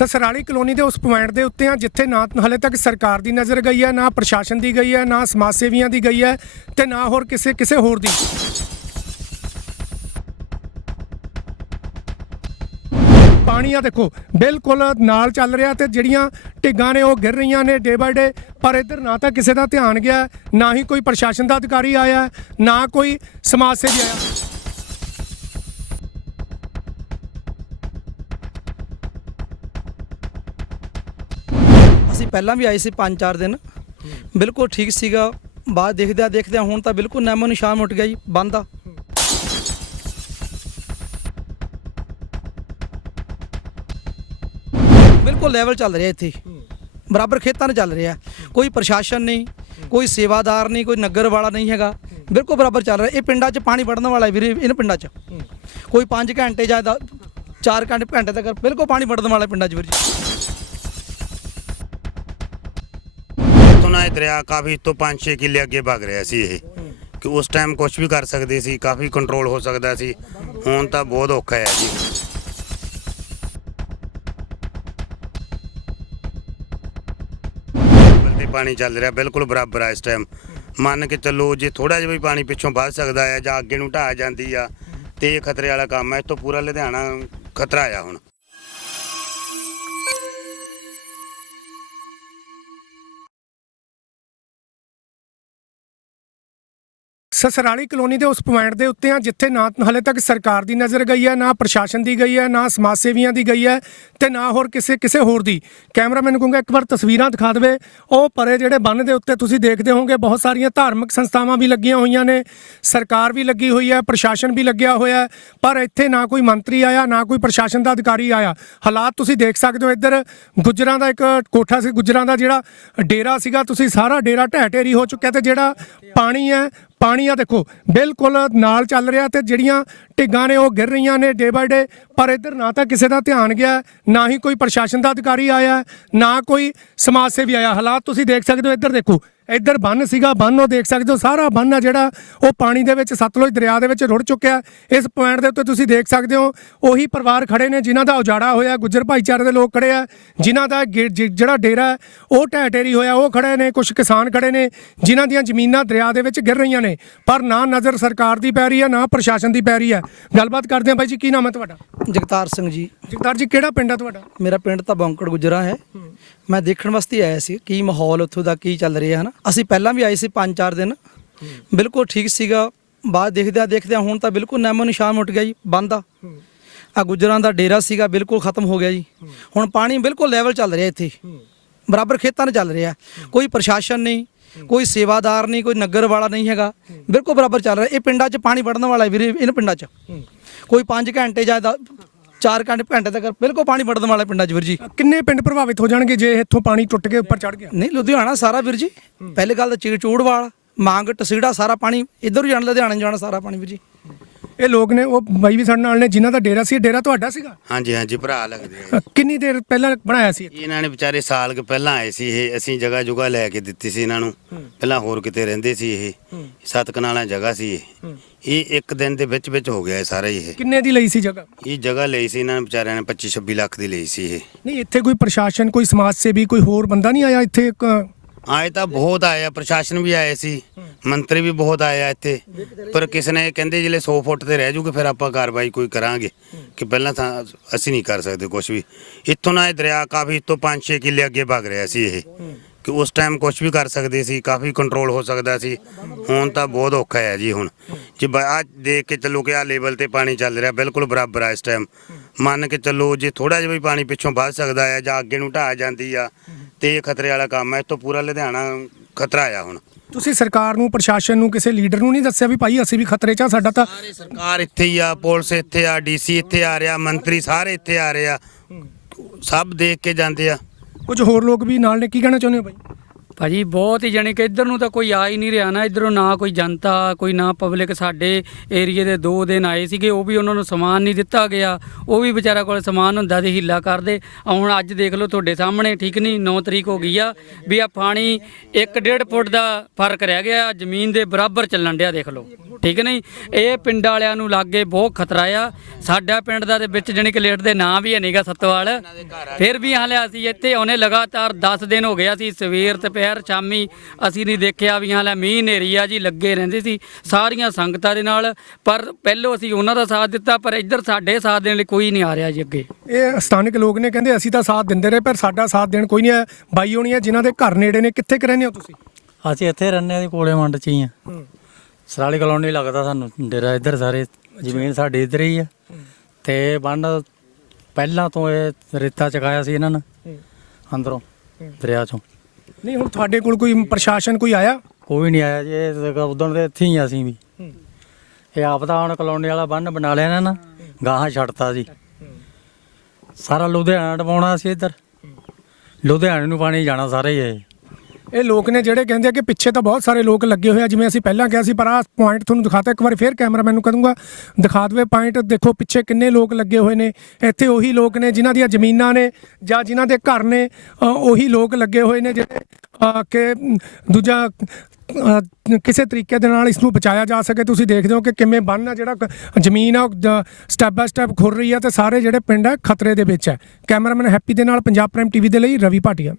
Sasrali colony ਦੇ ਉਸ point ਦੇ ਉੱਤੇ ਆ ਜਿੱਥੇ ਨਾ ਹਲੇ ਤੱਕ ਸਰਕਾਰ ਦੀ ਨਜ਼ਰ ਗਈ ਹੈ ਨਾ ਪ੍ਰਸ਼ਾਸਨ ਦੀ ਗਈ ਹੈ ਨਾ ਸਮਾਜ ਸੇਵੀਆਂ ਦੀ ਗਈ ਹੈ ਤੇ ਨਾ ਹੋਰ ਕਿਸੇ ਕਿਸੇ ਹੋਰ ਦੀ ਪਾਣੀ ਆ ਦੇਖੋ ਬਿਲਕੁਲ ਨਾਲ ਚੱਲ ਰਿਹਾ ਤੇ ਜਿਹੜੀਆਂ ਢਿੱਗਾਂ ਨੇ ਉਹ ਗਿਰ ਰਹੀਆਂ ਨੇ ਡੇ ਬਾਏ ਡੇ ਪਰ ਇੱਧਰ ਨਾ ਤਾਂ ਕਿਸੇ ਦਾ ਧਿਆਨ ਗਿਆ ਨਾ ਹੀ ਕੋਈ ਪ੍ਰਸ਼ਾਸਨ ਦਾ ਅਧਿਕਾਰੀ ਆਇਆ ਨਾ ਕੋਈ ਸਮਾਜ ਸੇਵੀ ਆਇਆ ਅਸੀਂ ਪਹਿਲਾਂ ਵੀ ਆਏ ਸੀ 5-4 ਦਿਨ। ਬਿਲਕੁਲ ਠੀਕ ਸੀਗਾ। ਬਾਅਦ ਦੇਖਦਿਆਂ ਦੇਖਦਿਆਂ ਹੁਣ ਤਾਂ ਬਿਲਕੁਲ ਨਾਮੋ ਨਿਸ਼ਾਨ ਉੱਠ ਗਿਆ ਜੀ, ਬੰਦ ਆ। ਬਿਲਕੁਲ ਲੈਵਲ ਚੱਲ ਰਿਹਾ ਇੱਥੇ। ਬਰਾਬਰ ਖੇਤਾਂ 'ਚ ਚੱਲ ਰਿਹਾ। ਕੋਈ ਪ੍ਰਸ਼ਾਸਨ ਨਹੀਂ, ਕੋਈ ਸੇਵਾਦਾਰ ਨਹੀਂ, ਕੋਈ ਨਗਰ ਵਾਲਾ ਨਹੀਂ ਹੈਗਾ। ਬਿਲਕੁਲ ਬਰਾਬਰ ਚੱਲ ਰਿਹਾ। ਇਹ ਪਿੰਡਾਂ 'ਚ ਪਾਣੀ ਵੜਨ ਵਾਲਾ ਹੈ ਵੀਰੇ, ਇਹਨਾਂ ਪਿੰਡਾਂ 'ਚ। ਕੋਈ 5 ਘੰਟੇ ਜਾਂ 4 ਘੰਟੇ ਘੰਟੇ ਤੱਕ ਬਿਲਕੁਲ ਪਾਣੀ ਵੜਨ ਵਾਲਾ ਪਿੰਡਾਂ 'ਚ ਵੀਰ ਜੀ। ਤੋਂ ਇਹ ਦਰਿਆ ਕਾਫੀ ਤੋਂ 5-6 ਕਿੱਲੇ ਅੱਗੇ ਵਗ ਰਿਹਾ ਸੀ ਇਹ। ਕਿ ਉਸ ਟਾਈਮ ਕੁਝ ਵੀ ਕਰ ਸਕਦੇ ਸੀ, ਕਾਫੀ ਕੰਟਰੋਲ ਹੋ ਸਕਦਾ ਸੀ। ਹੁਣ ਤਾਂ ਬਹੁਤ ਔਖਾ ਹੈ ਜੀ। ਤੇ ਪਾਣੀ ਚੱਲ ਰਿਹਾ, ਬਿਲਕੁਲ ਬਰਾਬਰ ਆ ਇਸ ਟਾਈਮ ਮੰਨ ਕੇ ਚੱਲੋ ਜੇ ਥੋੜਾ ਜਿਹਾ ਵੀ ਪਾਣੀ ਪਿੱਛੋਂ ਵੱਧ ਸਕਦਾ ਹੈ ਜਾਂ ਅੱਗੇ ਨੂੰ ਢਾਹ ਜਾਂਦੀ ਆ, ਤੇ ਇਹ ਖਤਰੇ ਵਾਲਾ ਕੰਮ ਹੈ ਇਸ ਤੋਂ ਪੂਰਾ ਲੁਧਿਆਣਾ ਖਤਰਾ ਆ ਹੁਣ। ਸਸਰਾਲੀ ਕਲੋਨੀ ਦੇ ਉਸ ਪੁਆਇੰਟ ਦੇ ਉੱਤੇ ਆ, ਜਿੱਥੇ ਨਾ ਹਲੇ ਤੱਕ ਸਰਕਾਰ ਦੀ ਨਜ਼ਰ ਗਈ ਹੈ, ਨਾ ਪ੍ਰਸ਼ਾਸਨ ਦੀ ਗਈ ਹੈ, ਨਾ ਸਮਾਜ ਸੇਵੀਆਂ ਦੀ ਗਈ ਹੈ ਤੇ ਨਾ ਹੋਰ ਕਿਸੇ ਕਿਸੇ ਹੋਰ ਦੀ। ਕੈਮਰਾਮੈਨ ਨੂੰ ਕਹੂੰਗਾ, ਇੱਕ ਵਾਰ ਤਸਵੀਰਾਂ ਦਿਖਾ ਦੇਵੇ। ਉਹ ਪਰੇ ਜਿਹੜੇ ਬੰਨ ਦੇ ਉੱਤੇ ਤੁਸੀਂ ਦੇਖਦੇ ਹੋਵੋਗੇ, ਬਹੁਤ ਸਾਰੀਆਂ ਧਾਰਮਿਕ ਸੰਸਥਾਵਾਂ ਵੀ ਲੱਗੀਆਂ ਹੋਈਆਂ ਨੇ, ਸਰਕਾਰ ਵੀ ਲੱਗੀ ਹੋਈ ਹੈ, ਪ੍ਰਸ਼ਾਸਨ ਵੀ ਲੱਗਿਆ ਹੋਇਆ ਪਰ ਇੱਥੇ ਨਾ ਕੋਈ ਮੰਤਰੀ ਆਇਆ, ਨਾ ਕੋਈ ਪ੍ਰਸ਼ਾਸਨ ਦਾ ਅਧਿਕਾਰੀ ਆਇਆ। ਹਾਲਾਤ ਤੁਸੀਂ ਦੇਖ ਸਕਦੇ ਹੋ ਇੱਧਰ, ਗੁੱਜਰਾਂ ਦਾ ਇੱਕ ਕੋਠਾ ਸੀ, ਗੁੱਜਰਾਂ ਦਾ ਜਿਹੜਾ ਡੇਰਾ ਸੀਗਾ, ਤੁਸੀਂ ਸਾਰਾ ਡੇਰਾ ਢਹਿ ਢੇਰੀ ਹੋ ਚੁੱਕਿਆ ਤੇ ਜਿਹੜਾ ਪਾਣੀ ਹੈ ਪਾਣੀ ਆ ਦੇਖੋ, ਬਿਲਕੁਲ ਨਾਲ ਚੱਲ ਰਿਹਾ ਤੇ ਜਿਹੜੀਆਂ ਢਿੱਗਾਂ ਨੇ ਉਹ ਗਿਰ ਰਹੀਆਂ ਨੇ ਡੇ ਬਾਏ ਡੇ ਪਰ ਇੱਧਰ ਨਾ ਤਾਂ ਕਿਸੇ ਦਾ ਧਿਆਨ ਗਿਆ, ਨਾ ਹੀ ਕੋਈ ਪ੍ਰਸ਼ਾਸਨ ਦਾ ਅਧਿਕਾਰੀ ਆਇਆ, ਨਾ ਕੋਈ ਸਮਾਜ ਸੇਵੀ ਆਇਆ। ਹਾਲਾਤ ਤੁਸੀਂ ਦੇਖ ਸਕਦੇ ਹੋ ਇੱਧਰ ਦੇਖੋ ਇੱਧਰ ਬੰਨ ਸੀਗਾ ਬੰਨ ਉਹ ਦੇਖ ਸਕਦੇ ਹੋ ਸਾਰਾ ਬੰਨ ਆ ਜਿਹੜਾ ਉਹ ਪਾਣੀ ਦੇ ਵਿੱਚ ਸਤਲੁਜ ਦਰਿਆ ਦੇ ਵਿੱਚ ਰੁੜ ਚੁੱਕਿਆ ਇਸ ਪੁਆਇੰਟ ਦੇ ਉੱਤੇ ਤੁਸੀਂ ਦੇਖ ਸਕਦੇ ਹੋ ਉਹੀ ਪਰਿਵਾਰ ਖੜੇ ਨੇ ਜਿਨ੍ਹਾਂ ਦਾ ਉਜਾੜਾ ਹੋਇਆ ਗੁੱਜਰ ਭਾਈਚਾਰੇ ਦੇ ਲੋਕ ਖੜੇ ਆ ਜਿਨ੍ਹਾਂ ਦਾ ਜਿਹੜਾ ਡੇਰਾ ਉਹ ਢਹਿ ਢੇਰੀ ਹੋਇਆ ਉਹ ਖੜੇ ਨੇ ਕੁਝ ਕਿਸਾਨ ਖੜੇ ਨੇ ਜਿਨ੍ਹਾਂ ਦੀਆਂ ਜ਼ਮੀਨਾਂ ਦਰਿਆ ਦੇ ਵਿੱਚ ਗਿਰ ਰਹੀਆਂ ਨੇ ਪਰ ਨਾ ਨਜ਼ਰ ਸਰਕਾਰ ਦੀ ਪੈ ਰਹੀ ਹੈ ਨਾ ਪ੍ਰਸ਼ਾਸਨ ਦੀ ਪੈ ਰਹੀ ਹੈ। ਗੱਲਬਾਤ ਕਰਦੇ ਹਾਂ ਬਾਈ ਜੀ ਕੀ ਨਾਮ ਹੈ ਤੁਹਾਡਾ? ਜਗਤਾਰ ਸਿੰਘ ਜੀ। ਜਗਤਾਰ ਜੀ ਕਿਹੜਾ ਪਿੰਡ ਹੈ ਤੁਹਾਡਾ? ਮੇਰਾ ਪਿੰਡ ਤਾਂ ਬੌਂਕੜ ਗੁਜਰਾ ਹੈ। ਮੈਂ ਦੇਖਣ ਵਾਸਤੇ ਆਇਆ ਸੀ ਕੀ ਮਾਹੌਲ ਉੱਥੋਂ ਦਾ ਕੀ ਚੱਲ ਰਿਹਾ ਹੈ ਨਾ? ਅਸੀਂ ਪਹਿਲਾਂ ਵੀ ਆਏ ਸੀ 5-4 ਦਿਨ। ਬਿਲਕੁਲ ਠੀਕ ਸੀਗਾ। ਬਾਅਦ ਦੇਖਦਿਆਂ ਦੇਖਦਿਆਂ ਹੁਣ ਤਾਂ ਬਿਲਕੁਲ ਨੈਮੋ ਨਿਸ਼ਾਨ ਉੱਠ ਗਿਆ ਜੀ, ਬੰਦ ਆ। ਆ ਗੁਜਰਾਂ ਦਾ ਡੇਰਾ ਸੀਗਾ, ਬਿਲਕੁਲ ਖਤਮ ਹੋ ਗਿਆ ਜੀ। ਹੁਣ ਪਾਣੀ ਬਿਲਕੁਲ ਲੈਵਲ ਚੱਲ ਰਿਹਾ ਇੱਥੇ। ਬਰਾਬਰ ਖੇਤਾਂ 'ਚ ਚੱਲ ਰਿਹਾ। ਕੋਈ ਪ੍ਰਸ਼ਾਸਨ ਨਹੀਂ, ਕੋਈ ਸੇਵਾਦਾਰ ਨਹੀਂ, ਕੋਈ ਨਗਰ ਵਾਲਾ ਨਹੀਂ ਹੈਗਾ। ਬਿਲਕੁਲ ਬਰਾਬਰ ਚੱਲ ਰਿਹਾ। ਇਹ ਪਿੰਡਾਂ 'ਚ ਪਾਣੀ ਵੜਨ ਵਾਲਾ ਵੀਰੇ, ਇਹਨਾਂ ਪਿੰਡਾਂ 'ਚ। ਕੋਈ 5 ਘੰਟੇ ਜਾਂ 4 ਘੰਟੇ ਘੰਟੇ ਤੱਕ ਬਿਲਕੁਲ ਪਾਣੀ ਵੜਨ ਵਾਲਾ ਪਿੰਡਾਂ 'ਚ ਵੀਰ ਜੀ। ਕਿੰਨੇ ਪਿੰਡ ਪ੍ਰਭਾਵਿਤ ਹੋ ਜਾਣਗੇ ਜੇ ਇੱਥੋਂ ਪਾਣੀ ਟੁੱਟ ਕੇ ਉੱਪਰ ਚੜ ਗਿਆ? ਨਹੀਂ ਲੁਧਿਆਣਾ ਸਾਰਾ ਵੀਰ ਜੀ। ਪਹਿਲੀ ਗੱਲ ਤਾਂ ਚੀੜ ਚੂੜਵਾਲ ਮੰਗ ਟਸੀੜਾ ਸਾਰਾ ਪਾਣੀ ਇੱਧਰ ਹੀ ਜਾਣਾ ਲੁਧਿਆਣਾ ਜਾਣਾ ਸਾਰਾ ਪਾਣੀ ਵੀਰ ਜੀ। ਇਹ ਲੋਕ ਨੇ ਉਹ ਬਾਈ ਵੀ ਸਾਡੇ ਨਾਲ ਨੇ ਜਿਨ੍ਹਾਂ ਦਾ ਡੇਰਾ ਸੀ ਇਹ ਡੇਰਾ ਤੁਹਾਡਾ ਸੀਗਾ? ਹਾਂਜੀ ਹਾਂਜੀ ਭਰਾ ਲੱਗਦੇ ਆ। ਅ, ਕਿੰਨੀ ਦੇਰ ਪਹਿਲਾਂ ਬਣਾਇਆ ਸੀ ਇਹਨਾਂ ਨੇ ਵਿਚਾਰੇ ਸਾਲ ਕੁ ਪਹਿਲਾਂ ਆਏ ਸੀ ਇਹ ਅਸੀਂ ਜਗ੍ਹਾ ਜੁਗਾ ਲੈ ਕੇ ਦਿੱਤੀ ਸੀ ਇਹਨਾਂ ਨੂੰ। ਪਹਿਲਾਂ ਹੋਰ ਕਿਤੇ ਰਹਿੰਦੇ ਸੀ ਇਹ। ਸੱਤ ਕਨਾਲਾਂ ਜਗ੍ਹਾ ਸੀ ਇਹ। ਇਹ ਇੱਕ ਦਿਨ ਦੇ ਵਿੱਚ ਵਿੱਚ ਹੋ ਗਿਆ ਇਹ ਸਾਰਾ ਹੀ ਇਹ। ਕਿੰਨੇ ਦੀ ਲਈ ਸੀ ਜਗ੍ਹਾ? ਇਹ ਜਗ੍ਹਾ ਲਈ ਸੀ ਇਹਨਾਂ ਨੇ ਵਿਚਾਰਿਆਂ ਨੇ 25 26 ਲੱਖ ਦੀ ਲਈ ਸੀ ਇਹ। ਨਹੀਂ ਇੱਥੇ ਕੋਈ ਪ੍ਰਸ਼ਾਸਨ ਕੋਈ ਸਮਾਜ ਸੇਵੀ ਕੋਈ ਹੋਰ ਬੰਦਾ ਨਹੀਂ ਆਇਆ ਇੱਥੇ ਇੱਕ ਆਏ ਤਾਂ ਬਹੁਤ ਆਏ ਆ, ਪ੍ਰਸ਼ਾਸਨ ਵੀ ਆਏ ਸੀ, ਮੰਤਰੀ ਵੀ ਬਹੁਤ ਆਏ ਆ ਇੱਥੇ। ਪਰ ਕਿਸੇ ਨੇ ਕਹਿੰਦੇ ਜਿਹੜੇ 100 ਫੁੱਟ ਤੇ ਰਹਿ ਜੂਗੇ, ਫਿਰ ਆਪਾਂ ਕਾਰਵਾਈ ਕੋਈ ਕਰਾਂਗੇ। ਕਿ ਪਹਿਲਾਂ ਤਾਂ ਅਸੀਂ ਨਹੀਂ ਕਰ ਸਕਦੇ ਕੁਝ ਵੀ। ਇੱਥੋਂ ਨਾ ਇਹ ਦਰਿਆ ਕਾਫੀ ਤੋਂ 5-6 ਕਿੱਲੇ ਅੱਗੇ ਵਗ ਰਿਹਾ ਸੀ ਇਹ। ਕਿ ਉਸ ਟਾਈਮ ਕੁਝ ਵੀ ਕਰ ਸਕਦੇ ਸੀ, ਕਾਫੀ ਕੰਟਰੋਲ ਹੋ ਸਕਦਾ ਸੀ। ਹੁਣ ਤਾਂ ਬਹੁਤ ਔਖਾ ਹੈ ਜੀ ਹੁਣ। ਜੇ ਆ ਦੇਖ ਕੇ ਚੱਲੋ ਕਿ ਆ ਲੈਵਲ ਤੇ ਪਾਣੀ ਚੱਲ ਰਿਹਾ, ਬਿਲਕੁਲ ਬਰਾਬਰ ਆ ਇਸ ਟਾਈਮ ਮੰਨ ਕੇ ਚੱਲੋ, ਜੇ ਥੋੜਾ ਜਿਹਾ ਵੀ ਪਾਣੀ ਪਿੱਛੋਂ ਵੱਧ ਸਕਦਾ ਹੈ ਜਾਂ ਅੱਗੇ ਨੂੰ ਢਾਹ ਜਾਂਦੀ ਆ ਤੇ ਇਹ ਖਤਰੇ ਵਾਲਾ ਕੰਮ ਹੈ ਇਸ ਤੋਂ ਪੂਰਾ ਲੁਧਿਆਣਾ ਖਤਰਾ ਆ ਹੁਣ। ਤੁਸੀਂ ਸਰਕਾਰ ਨੂੰ ਪ੍ਰਸ਼ਾਸਨ ਨੂੰ ਕਿਸੇ ਲੀਡਰ ਨੂੰ ਨਹੀਂ ਦੱਸਿਆ ਵੀ ਭਾਈ ਅਸੀਂ ਵੀ ਖਤਰੇ 'ਚ ਆ ਸਾਡਾ ਤਾਂ ਸਾਰੇ ਸਰਕਾਰ ਇੱਥੇ ਹੀ ਆ ਪੁਲਿਸ ਇੱਥੇ ਆ ਡੀਸੀ ਇੱਥੇ ਆ ਰਿਹਾ ਮੰਤਰੀ ਸਾਰੇ ਇੱਥੇ ਆ ਰਹੇ ਆ। ਸਭ ਦੇਖ ਕੇ ਜਾਂਦੇ ਆ। ਕੁਝ ਹੋਰ ਲੋਕ ਵੀ ਨਾਲ ਨੇ ਕੀ ਕਹਿਣਾ ਚਾਹੁੰਦੇ ਹੋ ਭਾਈ? ਭਾਜੀ ਬਹੁਤ ਹੀ, ਜਾਣੀ ਕਿ ਇੱਧਰ ਨੂੰ ਤਾਂ ਕੋਈ ਆ ਹੀ ਨਹੀਂ ਰਿਹਾ ਨਾ। ਇੱਧਰੋਂ ਨਾ ਕੋਈ ਜਨਤਾ, ਕੋਈ ਨਾ ਪਬਲਿਕ ਸਾਡੇ ਏਰੀਏ ਦੇ ਦੋ ਦਿਨ ਆਏ ਸੀਗੇ, ਉਹ ਵੀ ਉਹਨਾਂ ਨੂੰ ਸਮਾਨ ਨਹੀਂ ਦਿੱਤਾ ਗਿਆ। ਉਹ ਵੀ ਵਿਚਾਰਾ ਕੋਲ ਸਮਾਨ ਹੁੰਦਾ ਤੇ ਹੀਲਾ ਕਰਦੇ। ਹੁਣ ਅੱਜ ਦੇਖ ਲਓ ਤੁਹਾਡੇ ਸਾਹਮਣੇ, ਠੀਕ ਨਹੀਂ 9 ਤਰੀਕ ਹੋ ਗਈ ਆ ਵੀ ਆ ਪਾਣੀ 1.5 ਫੁੱਟ ਦਾ ਫ਼ਰਕ ਰਹਿ ਗਿਆ ਜ਼ਮੀਨ ਦੇ ਬਰਾਬਰ ਚੱਲਣ ਡਿਆ, ਦੇਖ ਲਓ। ਠੀਕ ਨਹੀਂ ਇਹ ਪਿੰਡ ਵਾਲਿਆਂ ਨੂੰ ਲਾਗੇ ਬਹੁਤ ਖਤਰਾ ਆ। ਸਾਡਾ ਪਿੰਡ ਦਾ ਦੇ ਵਿੱਚ, ਜਣੀ ਕਿ ਲੇਟ ਦੇ ਨਾਂ ਵੀ ਹੈ ਨਹੀਂਗਾ ਸਤਵਾਲ। ਫਿਰ ਵੀ ਹਾਲੇ ਅਸੀਂ ਇੱਥੇ ਆਉਨੇ ਲਗਾਤਾਰ 10 ਦਿਨ ਹੋ ਗਿਆ ਸੀ, ਸਵੇਰ ਦੁਪਹਿਰ ਸ਼ਾਮੀ ਅਸੀਂ ਨਹੀਂ ਦੇਖਿਆ ਵੀ ਹਾਲੇ ਮੀਂਹ ਹਨੇਰੀ ਆ ਜੀ ਲੱਗੇ ਰਹਿੰਦੇ ਸੀ ਸਾਰੀਆਂ ਸੰਗਤਾਂ ਦੇ ਨਾਲ ਪਰ ਪਹਿਲੋਂ ਅਸੀਂ ਉਹਨਾਂ ਦਾ ਸਾਥ ਦਿੱਤਾ ਪਰ ਇੱਧਰ ਸਾਡੇ ਸਾਥ ਦੇਣ ਲਈ ਕੋਈ ਨਹੀਂ ਆ ਰਿਹਾ ਜੀ ਅੱਗੇ। ਇਹ ਸਥਾਨਕ ਲੋਕ ਨੇ ਕਹਿੰਦੇ ਅਸੀਂ ਤਾਂ ਸਾਥ ਦਿੰਦੇ ਰਹੇ ਪਰ ਸਾਡਾ ਸਾਥ ਦੇਣ ਕੋਈ ਨਹੀਂ ਆਇਆ ਬਾਈ ਹੋਣੀ ਹੈ ਜਿਨ੍ਹਾਂ ਦੇ ਘਰ ਨੇੜੇ ਨੇ ਕਿੱਥੇ ਰਹਿੰਦੇ ਹੋ ਤੁਸੀਂ? ਅਸੀਂ ਇੱਥੇ ਰਹਿੰਦੇ ਆ ਜੀ ਕੋਲੇ ਮੰਡ ਚ ਹੀ ਆ ਸਰਾਲੀ ਕਲੋਨੀ ਲੱਗਦਾ ਸਾਨੂੰ ਡੇਰਾ ਇੱਧਰ ਸਾਰੇ ਜ਼ਮੀਨ ਸਾਡੀ ਇੱਧਰ ਹੀ ਆ। ਤੇ ਬੰਨ ਪਹਿਲਾਂ ਤੋਂ ਇਹ ਰੇਤਾ ਚਕਾਇਆ ਸੀ ਇਹਨਾਂ ਨੇ ਅੰਦਰੋਂ ਦਰਿਆ ਚੋਂ। ਨਹੀਂ, ਹੁਣ ਤੁਹਾਡੇ ਕੋਲ ਕੋਈ ਪ੍ਰਸ਼ਾਸਨ ਕੋਈ ਆਇਆ? ਕੋਈ ਨਹੀਂ ਆਇਆ ਜੀ, ਇਹ ਉਦੋਂ ਦੇ ਇੱਥੇ ਹੀ ਆ ਅਸੀਂ ਵੀ। ਇਹ ਆਪ ਤਾਂ ਹੁਣ ਕਲੋਨੀ ਵਾਲਾ ਬੰਨ ਬਣਾ ਲਿਆ ਨਾ ਨੇ, ਗਾਹਾਂ ਛੱਡਤਾ ਜੀ। ਸਾਰਾ ਲੁਧਿਆਣਾ ਡਵਾਉਣਾ ਸੀ ਇੱਧਰ। ਲੁਧਿਆਣੇ ਨੂੰ ਪਾਣੀ ਜਾਣਾ ਸਾਰੇ ਹੀ ਇਹ। ਇਹ ਲੋਕ ਨੇ ਜਿਹੜੇ ਕਹਿੰਦੇ ਆ ਕਿ ਪਿੱਛੇ ਤਾਂ ਬਹੁਤ ਸਾਰੇ ਲੋਕ ਲੱਗੇ ਹੋਏ ਆ ਜਿਵੇਂ ਅਸੀਂ ਪਹਿਲਾਂ ਕਿਹਾ ਸੀ ਪਰ ਆਹ ਪੁਆਇੰਟ ਤੁਹਾਨੂੰ ਦਿਖਾਤਾ ਇੱਕ ਵਾਰ ਫੇਰ ਕੈਮਰਾਮੈਨ ਨੂੰ ਕਹੂੰਗਾ ਦਿਖਾ ਦੇਵੇ ਪੁਆਇੰਟ ਦੇਖੋ ਪਿੱਛੇ ਕਿੰਨੇ ਲੋਕ ਲੱਗੇ ਹੋਏ ਨੇ ਇੱਥੇ ਉਹੀ ਲੋਕ ਨੇ ਜਿਨ੍ਹਾਂ ਦੀਆਂ ਜ਼ਮੀਨਾਂ ਨੇ ਜਾਂ ਜਿਨ੍ਹਾਂ ਦੇ ਘਰ ਨੇ ਅ, ਉਹੀ ਲੋਕ ਲੱਗੇ ਹੋਏ ਨੇ ਜਿਹੜੇ ਅ, ਕਿ ਦੂਜਾ ਅ, ਕਿਸੇ ਤਰੀਕੇ ਦੇ ਨਾਲ ਇਸ ਨੂੰ ਬਚਾਇਆ ਜਾ ਸਕੇ। ਤੁਸੀਂ ਦੇਖਦੇ ਹੋ ਕਿ ਕਿਵੇਂ ਬੰਨ ਆ ਜਿਹੜਾ ਕ- ਜ਼ਮੀਨ ਆ ਸਟੈਪ ਬਾਏ ਸਟੈਪ ਖੁਰ ਰਹੀ ਆ ਤੇ ਸਾਰੇ ਜਿਹੜੇ ਪਿੰਡ ਆ ਖਤਰੇ ਦੇ ਵਿੱਚ ਹੈ ਕੈਮਰਾਮੈਨ ਹੈਪੀ ਦੇ ਨਾਲ ਪੰਜਾਬ ਪ੍ਰਾਈਮ ਟੀਵੀ ਦੇ ਲਈ ਰਵੀ ਭਾਟੀਆ।